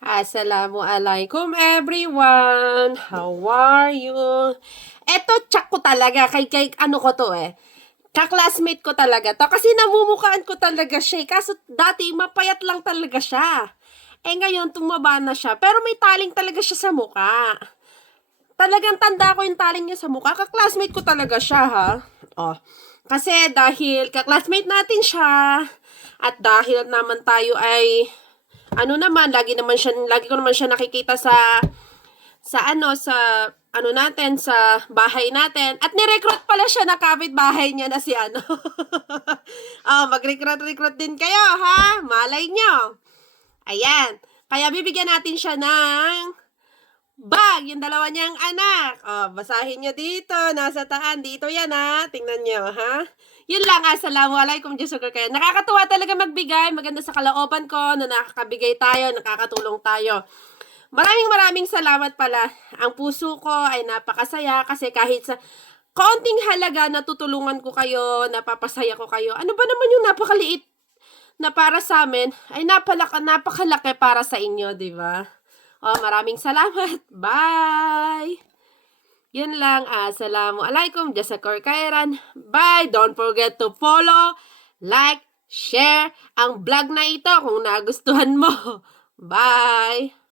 Assalamualaikum everyone! How are you? Eto, tsak ko talaga. Kay ano ko to eh. Kaklasmate ko talaga to. Kasi namumukaan ko talaga siya eh. Kaso dati, mapayat lang talaga siya. Eh ngayon, tumaba na siya. Pero may taling talaga siya sa muka. Talagang tanda ko yung taling niya sa mukha. Kaklasmate ko talaga siya, ha? Oh. Kasi dahil kaklasmate natin siya, at dahil naman tayo ay, ano naman, lagi ko naman siya nakikita sa natin, sa bahay natin. At ni-recruit pala siya na kapitbahay niya na si ano. Oh, mag-recruit din kayo, ha? Malay nyo. Ayan. Kaya bibigyan natin siya ng bag, yung dalawa niyang anak. Oh, basahin niyo dito, nasa taan. Dito yan, ha? Tingnan niyo, ha? Yun lang, assalamualaikum, Diyos ko kayo. Nakakatuwa talaga magbigay. Maganda sa kalooban ko na nakakabigay tayo, nakakatulong tayo. Maraming salamat pala. Ang puso ko ay napakasaya kasi kahit sa kaunting halaga natutulungan ko kayo, napapasaya ko kayo. Ano ba naman yung napakaliit na para sa amin ay napakalaki para sa inyo, di ba? Oh, maraming salamat. Bye! Yun lang. Assalamualaikum. Jasakor Kairan. Bye! Don't forget to follow, like, share ang vlog na ito kung nagustuhan mo. Bye!